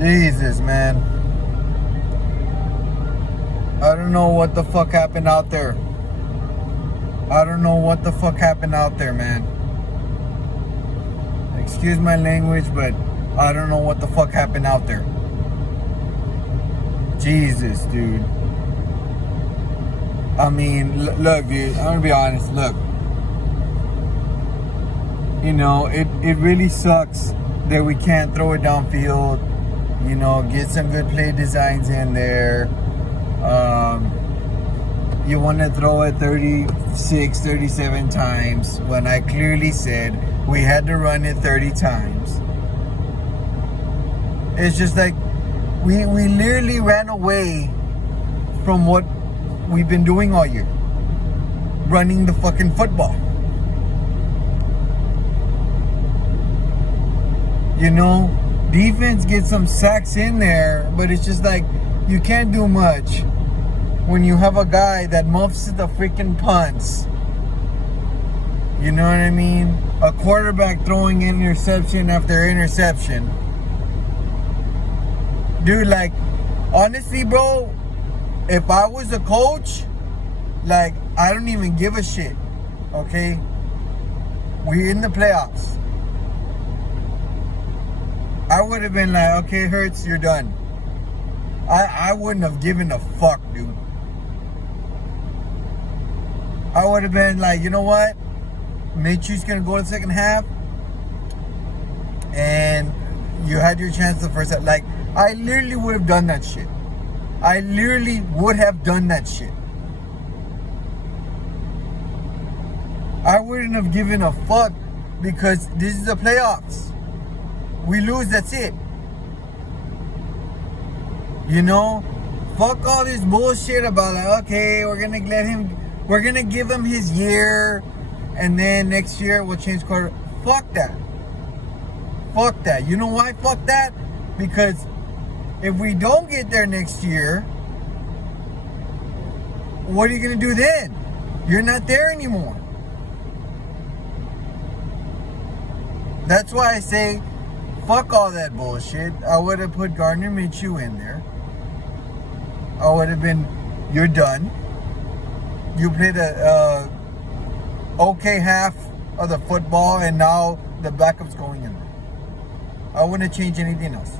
Jesus, man. I don't know what the fuck happened out there. I don't know what the fuck happened out there, man. Excuse my language, but I don't know what the fuck happened out there. Jesus, dude. I mean, look, dude, I'm gonna be honest. Look, you know, it really sucks that we can't throw it downfield. You know, get some good play designs in there. You want to throw it 36, 37 times when I clearly said we had to run it 30 times. It's just like we literally ran away from what we've been doing all year. Running the fucking football. You know, defense gets some sacks in there, but it's just like you can't do much when you have a guy that muffs the freaking punts. You know what I mean? A quarterback throwing interception after interception. Dude, like, honestly, bro, if I was a coach, like, I don't even give a shit. Okay? We're in the playoffs. I would have been like, okay, Hurts, you're done. I wouldn't have given a fuck, dude. I would have been like, you know what? Midshew's going to go to the second half. And you had your chance the first half. Like, I literally would have done that shit. I literally would have done that shit. I wouldn't have given a fuck because this is the playoffs. We lose, that's it. You know? Fuck all this bullshit about like, okay, we're gonna give him his year and then next year we'll change quarter. Fuck that. Fuck that. You know why fuck that? Because if we don't get there next year, what are you gonna do then? You're not there anymore. That's why I say fuck all that bullshit. I would have put Gardner Minshew in there. I would have been, you're done. You played a okay half of the football and now the backup's going in there. I wouldn't change anything else.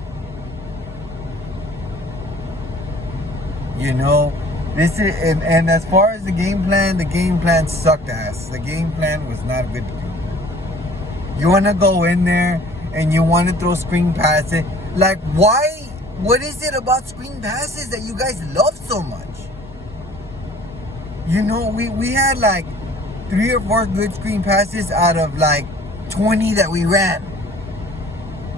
You know, this is, and as far as the game plan sucked ass. The game plan was not good to do. You want to go in there and you want to throw screen passes. Like, why? What is it about screen passes that you guys love so much? You know, we had like 3 or 4 good screen passes out of like 20 that we ran.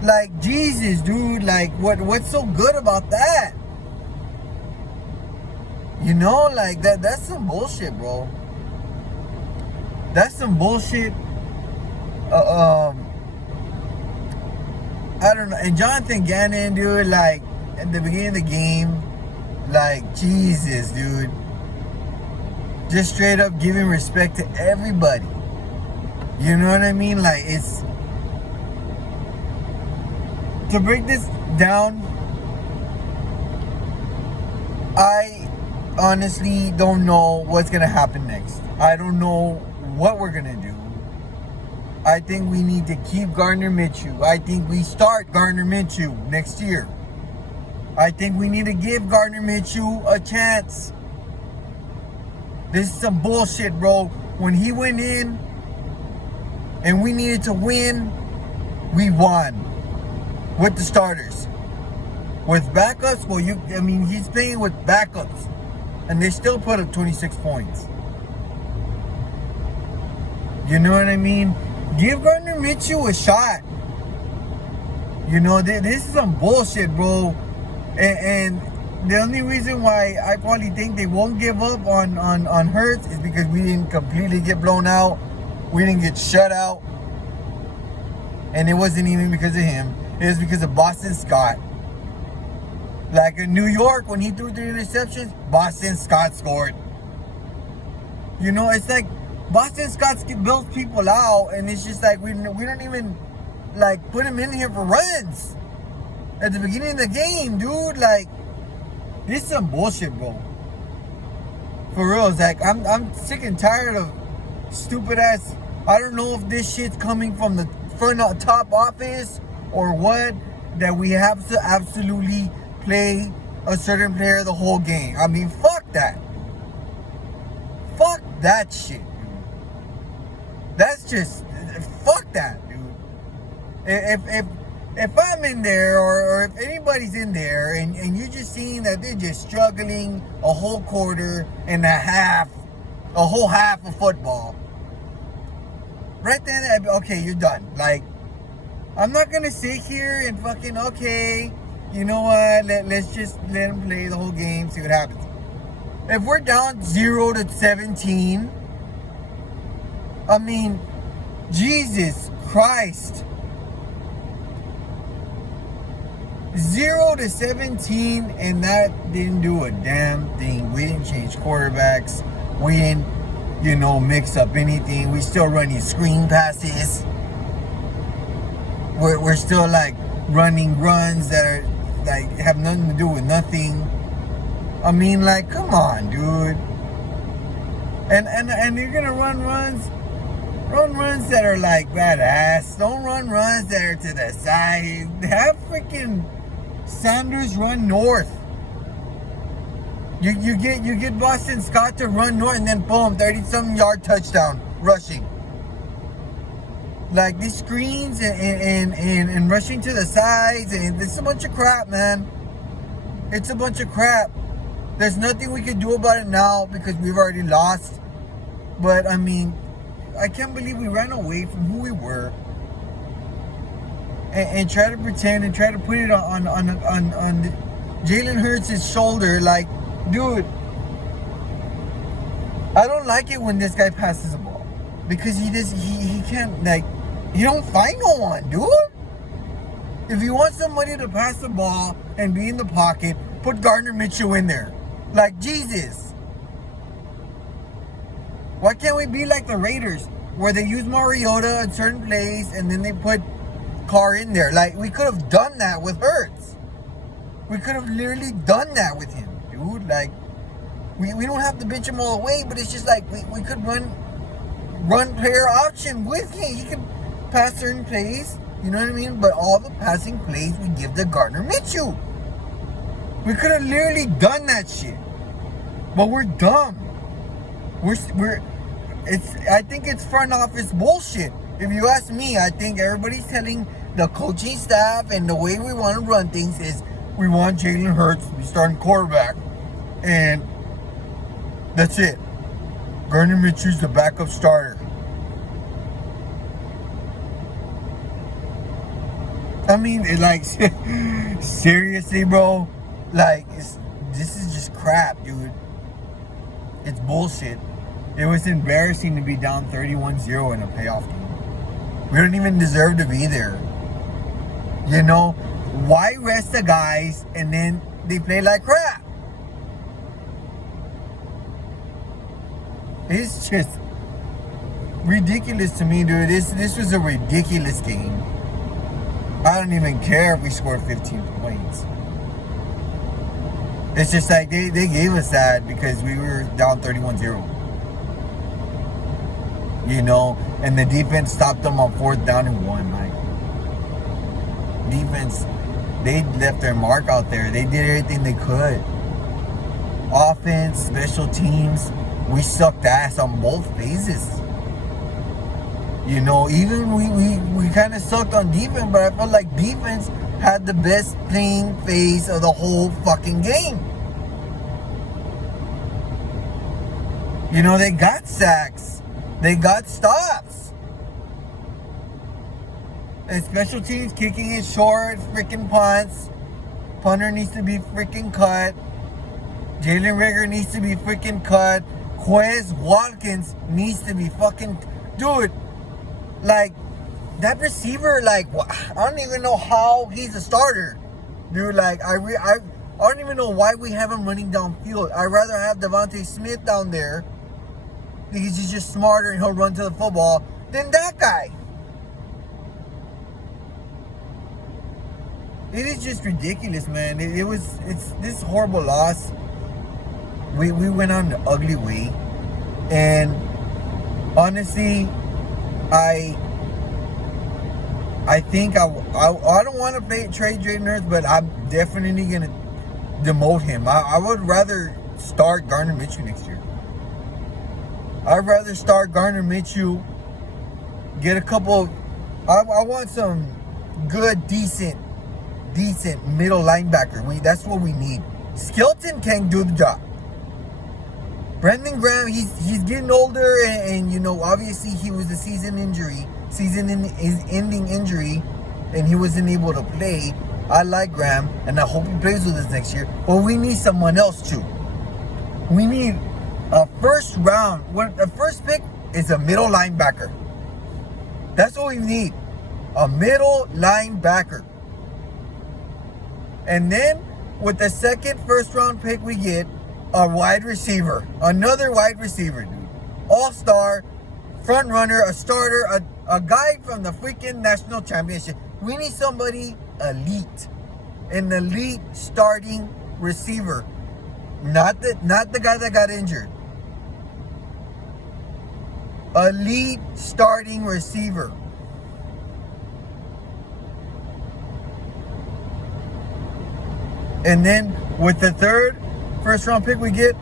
Like, Jesus, dude. Like, what's so good about that? You know, like, that's some bullshit, bro. That's some bullshit. I don't know. And Jonathan Gannon, dude, like, at the beginning of the game, like, Jesus, dude. Just straight up giving respect to everybody. You know what I mean? Like, it's... To break this down, I honestly don't know what's going to happen next. I don't know what we're going to do. I think we need to keep Gardner Minshew. I think we start Gardner Minshew next year. I think we need to give Gardner Minshew a chance. This is some bullshit, bro. When he went in and we needed to win, we won. With the starters. With backups, well, he's playing with backups. And they still put up 26 points. You know what I mean? Give Gardner Minshew a shot. You know, this is some bullshit, bro. And the only reason why I probably think they won't give up on Hurts is because we didn't completely get blown out. We didn't get shut out. And it wasn't even because of him. It was because of Boston Scott. Like in New York, when he threw 3 interceptions, Boston Scott scored. You know, it's like Boston Scott builds people out, and it's just like we don't even like put him in here for runs. at the beginning of the game, dude. Like, this is some bullshit, bro. For real, it's like I'm sick and tired of stupid ass. I don't know if this shit's coming from the top office or what, that we have to absolutely play a certain player the whole game. I mean, fuck that. Fuck that shit, dude. That's just, fuck that, dude. If I'm in there, or if anybody's in there, and you're just seeing that they're just struggling a whole quarter and a whole half of football, right then, okay, you're done. Like, I'm not gonna sit here and fucking, okay, you know what, let's just let them play the whole game, see what happens. If we're down 0-17, I mean, Jesus Christ. 0-17, and that didn't do a damn thing. We didn't change quarterbacks. We didn't, mix up anything. We still running screen passes. We're still like running runs that are like have nothing to do with nothing. I mean, like, come on, dude. And you're gonna run runs that are like badass. Don't run runs that are to the side. Have freaking Sanders run north. You get Boston Scott to run north, and then boom, 30-something yard touchdown rushing. Like, these screens and rushing to the sides, and it's a bunch of crap, man. It's a bunch of crap. There's nothing we can do about it now because we've already lost. But I mean, I can't believe we ran away from who we were and try to pretend and try to put it on Jalen Hurts' shoulder. Like, dude, I don't like it when this guy passes the ball because he can't, like, he don't find no one, dude. If you want somebody to pass the ball and be in the pocket, put Gardner Minshew in there. Like, Jesus. Why can't we be like the Raiders, where they use Mariota in certain plays and then they put Carr in there? Like, we could have done that with Hurts. We could have literally done that with him, dude. Like, we don't have to bench him all the way, but it's just like we could run player option with him. He could pass certain plays, you know what I mean? But all the passing plays we give to Gardner Minshew. We could have literally done that shit. But we're dumb. I think it's front office bullshit. If you ask me, I think everybody's telling the coaching staff and the way we want to run things is we want Jalen Hurts to be starting quarterback. And that's it. Gardner Minshew's the backup starter. I mean, like, seriously, bro? Like, this is just crap, dude. It's bullshit. It was embarrassing to be down 31-0 in a playoff game. We don't even deserve to be there. You know? Why rest the guys and then they play like crap? It's just ridiculous to me, dude. This was a ridiculous game. I don't even care if we scored 15 points. It's just like they gave us that because we were down 31-0. You know, and the defense stopped them on 4th down and 1. Like, defense, they left their mark out there. They did everything they could. Offense, special teams, we sucked ass on both phases. You know, even we kind of sucked on defense, but I felt like defense had the best playing phase of the whole fucking game. You know, they got sacks. They got stops. And special teams kicking it short, freaking punts. Punter needs to be freaking cut. Jalen Reagor needs to be freaking cut. Quez Watkins needs to be fucking... Dude, like, that receiver, like, I don't even know how he's a starter. Dude, like, I don't even know why we have him running downfield. I'd rather have Devontae Smith down there because he's just smarter and he'll run to the football than that guy. it is just ridiculous, man. It's this horrible loss. We went on an ugly way, and honestly, I think I don't want to trade Jalen Hurts, but I'm definitely gonna demote him. I would rather start Gardner Minshew next year. I'd rather start Gardner Minshew. Get a couple. I want some good, decent middle linebacker. That's what we need. Skelton can't do the job. Brendan Graham, he's getting older, and you know, obviously he was a season-ending injury, and he wasn't able to play. I like Graham, and I hope he plays with us next year. But we need someone else too. We need a first round. The first pick is a middle linebacker. That's what we need. A middle linebacker. And then with the second first round pick we get a wide receiver. Another wide receiver, dude. All-star, front runner, a starter, a guy from the freaking national championship. We need somebody elite. An elite starting receiver. Not the guy that got injured. Elite starting receiver. And then with the third first round pick we get,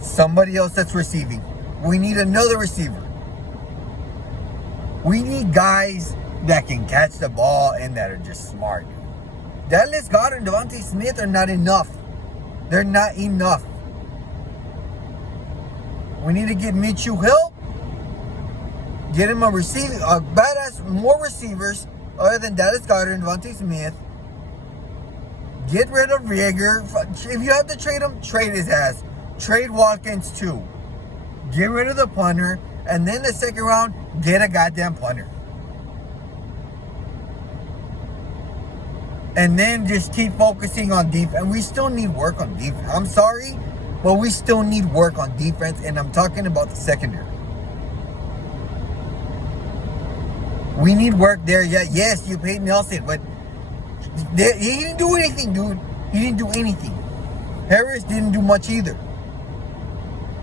somebody else that's receiving. We need another receiver. We need guys that can catch the ball and that are just smart. Dallas Goedert and Devontae Smith are not enough. They're not enough. We need to get Minshew help. Get him a badass, more receivers other than Dallas Goedert and Devontae Smith. Get rid of Rieger. If you have to trade him, trade his ass. Trade Watkins too. Get rid of the punter. And then the second round, get a goddamn punter. And then just keep focusing on defense. And we still need work on defense. I'm sorry, but we still need work on defense. And I'm talking about the secondary. We need work there. Yeah, yes, you paid Nelson, but he didn't do anything, dude. He didn't do anything. Harris didn't do much either.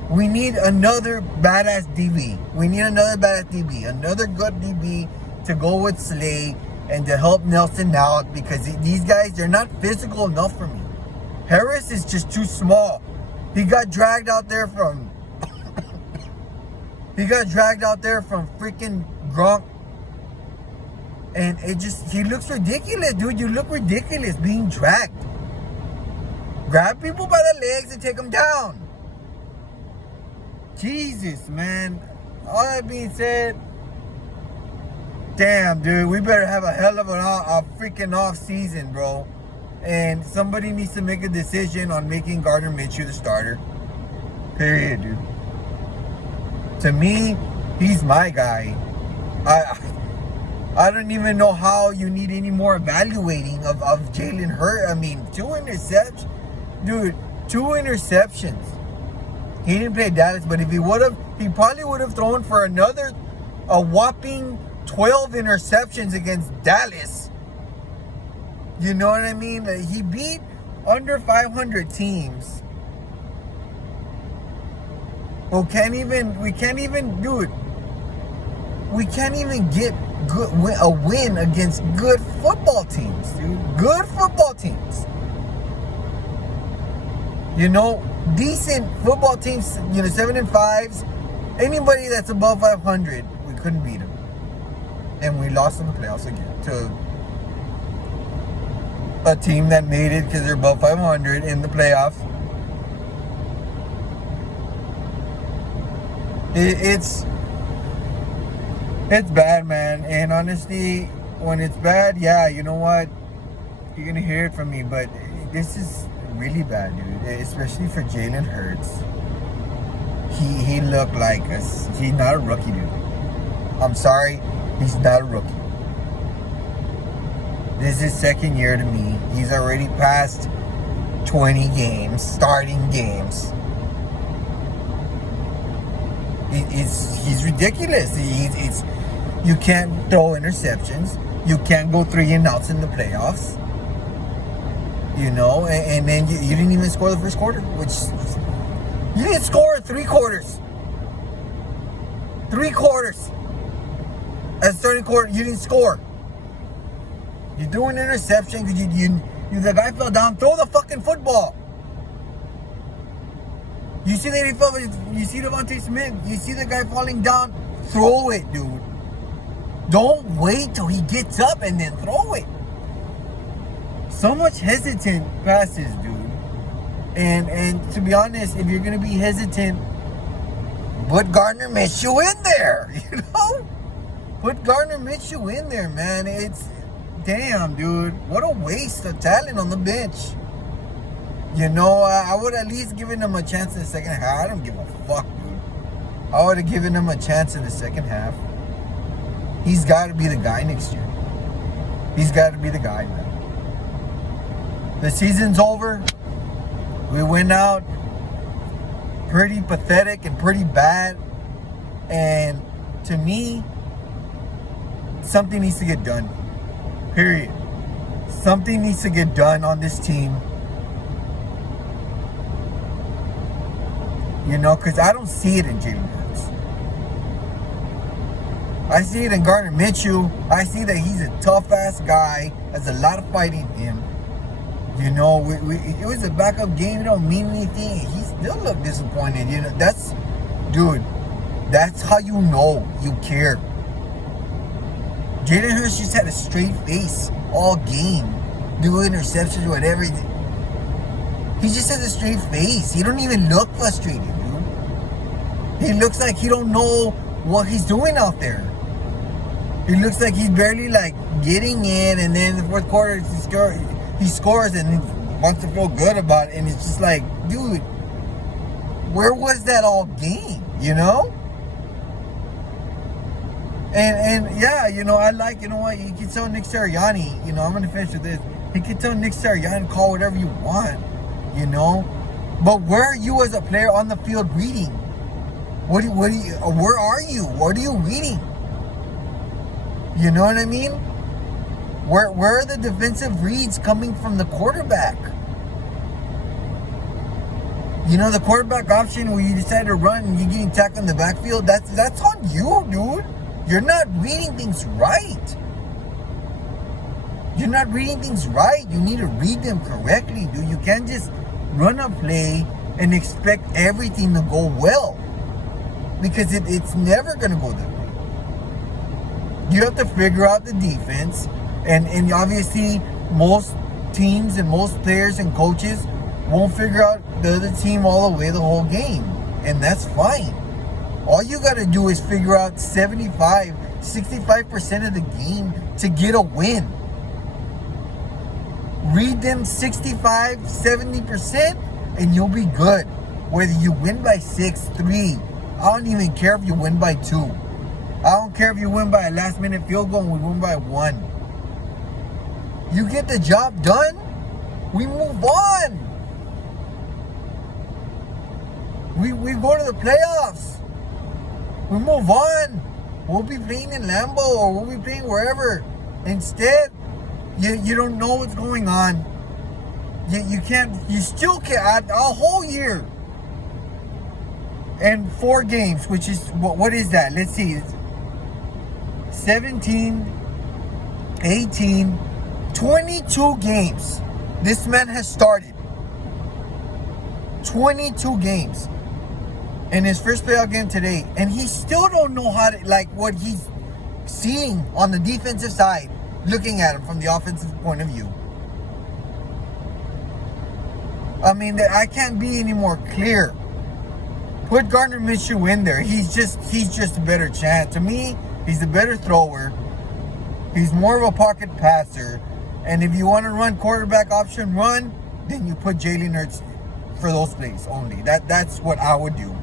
We need another badass DB. We need another badass DB. Another good DB to go with Slay and to help Nelson out, because these guys, they're not physical enough for me. Harris is just too small. He got dragged out there from freaking Gronk. And he looks ridiculous, dude. You look ridiculous being dragged. Grab people by the legs and take them down. Jesus, man. All that being said, damn, dude, we better have a hell of a freaking off season, bro. And somebody needs to make a decision on making Gardner Minshew the starter. Period, dude. To me, he's my guy. I don't even know how you need any more evaluating of Jalen Hurts. I mean, 2 interceptions. Dude, 2 interceptions. He didn't play Dallas, but if he would have, he probably would have thrown for a whopping 12 interceptions against Dallas. You know what I mean? He beat under 500 teams. We can't even get a win against good football teams, dude. Good football teams. You know, decent football teams, 7-5s. Anybody that's above 500, we couldn't beat them. And we lost in the playoffs again to a team that made it because they're above 500 in the playoffs. It's bad, man. And honestly, when it's bad, yeah, you know what? You're going to hear it from me. But this is really bad, dude. Especially for Jalen Hurts. He looked like he's not a rookie, dude. I'm sorry. He's not a rookie. This is second year to me. He's already passed 20 games, starting games. He's ridiculous. You can't throw interceptions. You can't go 3 and outs in the playoffs. and then you didn't even score the first quarter, which you didn't score 3 quarters. 3 quarters. At the third quarter, you didn't score. You threw an interception because the guy fell down. Throw the fucking football. You see that he fell. You see Devontae Smith. You see the guy falling down. Throw it, dude. Don't wait till he gets up and then throw it. So much hesitant passes, dude. And to be honest, if you're gonna be hesitant, put Gardner Minshew in there. Put Gardner Minshew in there, man. It's damn, dude. What a waste of talent on the bench. I would at least given him a chance in the second half. I don't give a fuck, dude. I would have given him a chance in the second half. He's got to be the guy next year. He's got to be the guy, man. The season's over. We went out pretty pathetic and pretty bad. And to me, something needs to get done. Period. Something needs to get done on this team. Because I don't see it in Jalen Hurts. I see it in Gardner Minshew. I see that he's a tough-ass guy. Has a lot of fighting in him. It was a backup game. It don't mean anything. He still looked disappointed. That's how you know you care. Jalen Hurts just had a straight face all game. Do interceptions, whatever. He just has a straight face. He don't even look frustrated, dude. He looks like he don't know what he's doing out there. He looks like he's barely getting in, and then in the fourth quarter he scores and he wants to feel good about it, and it's just like, dude, where was that all game? And yeah, I like, what, you can tell Nick Sirianni, I'm going to finish with this. You can tell Nick Sirianni, call whatever you want, But where are you as a player on the field reading? Where are you? What are you reading? You know what I mean? Where are the defensive reads coming from the quarterback? The quarterback option where you decide to run and you're getting tackled in the backfield, that's on you, dude. You're not reading things right. You're not reading things right. You need to read them correctly, dude. You can't just run a play and expect everything to go well. Because it's never going to go that way. You have to figure out the defense. And obviously, most teams and most players and coaches won't figure out the other team all the way the whole game. And that's fine. All you got to do is figure out 65% of the game to get a win. Read them 65, 70%, and you'll be good. Whether you win by 6-3, I don't even care if you win by 2. I don't care if you win by a last-minute field goal and we win by 1. You get the job done, we move on. We go to the playoffs. We move on. We'll be playing in Lambeau or we'll be playing wherever. Instead, you don't know what's going on. You still can't. A whole year and 4 games, which is, what is that? Let's see. It's 17, 18, 22 games. This man has started. 22 games. In his first playoff game today, and he still don't know how to, what he's seeing on the defensive side, looking at him from the offensive point of view. I mean, I can't be any more clear. Put Gardner Minshew in there. He's just a better chance. To me, he's a better thrower. He's more of a pocket passer. And if you want to run quarterback option run, then you put Jalen Hurts for those plays only. That's what I would do.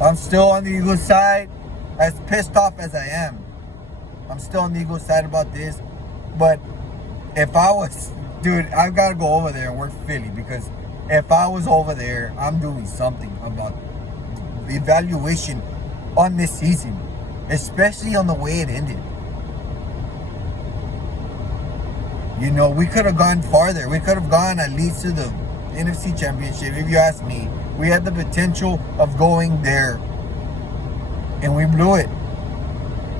I'm still on the Eagles side, as pissed off as I am. I'm still on the Eagles side about this. But if I was, dude, I've got to go over there and work Philly, because if I was over there, I'm doing something about the evaluation on this season, especially on the way it ended. You know, we could have gone farther. We could have gone at least to the NFC Championship. If you ask me, we had the potential of going there, and we blew it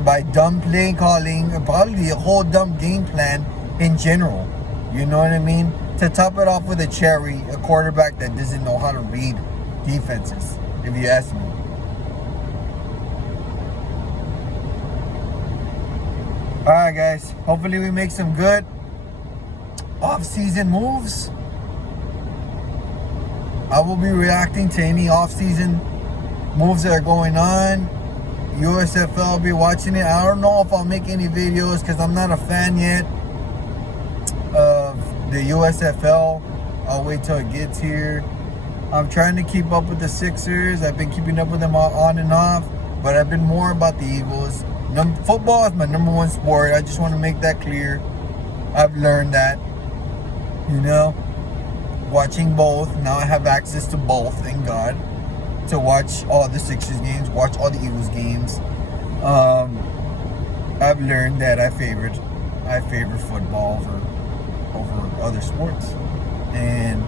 by dumb play calling, and probably a whole dumb game plan in general. You know what I mean? To top it off with a cherry, a quarterback that doesn't know how to read defenses, if you ask me. Alright guys, hopefully we make some good off-season moves. I will be reacting to any off-season moves that are going on. USFL, I'll be watching it. I don't know if I'll make any videos because I'm not a fan yet of the USFL. I'll wait till it gets here. I'm trying to keep up with the Sixers. I've been keeping up with them on and off, but I've been more about the Eagles. Football is my number one sport. I just want to make that clear. I've learned that, you know, watching both. Now I have access to both, thank God, to watch all the Sixers games, watch all the Eagles games. I've learned that I favor football over other sports. And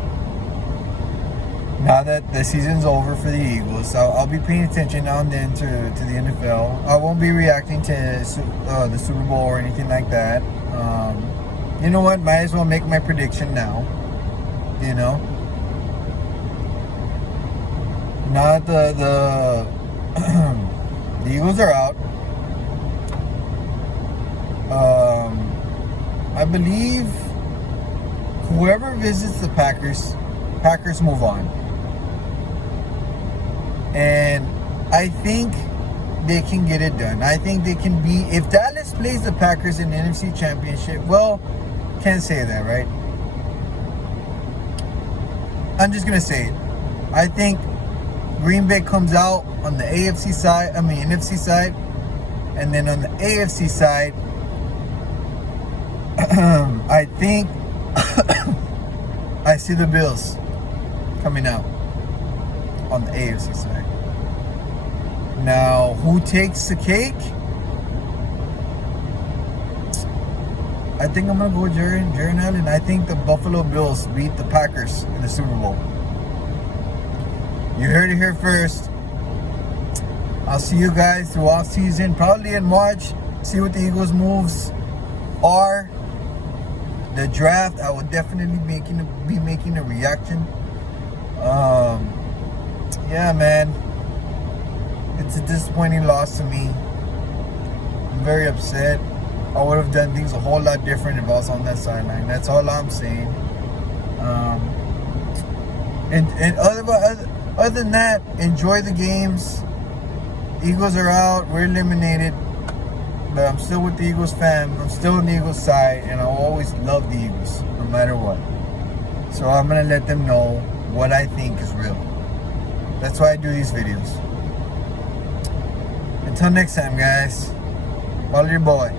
now that the season's over for the Eagles, I'll be paying attention now and then to the NFL. I won't be reacting to the Super Bowl or anything like that. You know what? Might as well make my prediction now. You know, now that the the Eagles are out, I believe whoever visits the Packers move on. And I think they can get it done. I think they can be, if Dallas plays the Packers in the NFC Championship, well, can't say that, right? I'm just gonna say it. I think Green Bay comes out on the NFC side, and then on the AFC side, I think I see the Bills coming out on the AFC side. Now, who takes the cake? I think I'm going to go with Jaron Allen. I think the Buffalo Bills beat the Packers in the Super Bowl. You heard it here first. I'll see you guys through off season, probably in March. See what the Eagles' moves are. The draft, I will definitely be making a reaction. Yeah, man. It's a disappointing loss to me. I'm very upset. I would have done things a whole lot different if I was on that sideline. That's all I'm saying. And other than that, enjoy the games. Eagles are out. We're eliminated. But I'm still with the Eagles fam. I'm still on the Eagles side. And I'll always love the Eagles, no matter what. So I'm going to let them know what I think is real. That's why I do these videos. Until next time, guys. Follow your boy.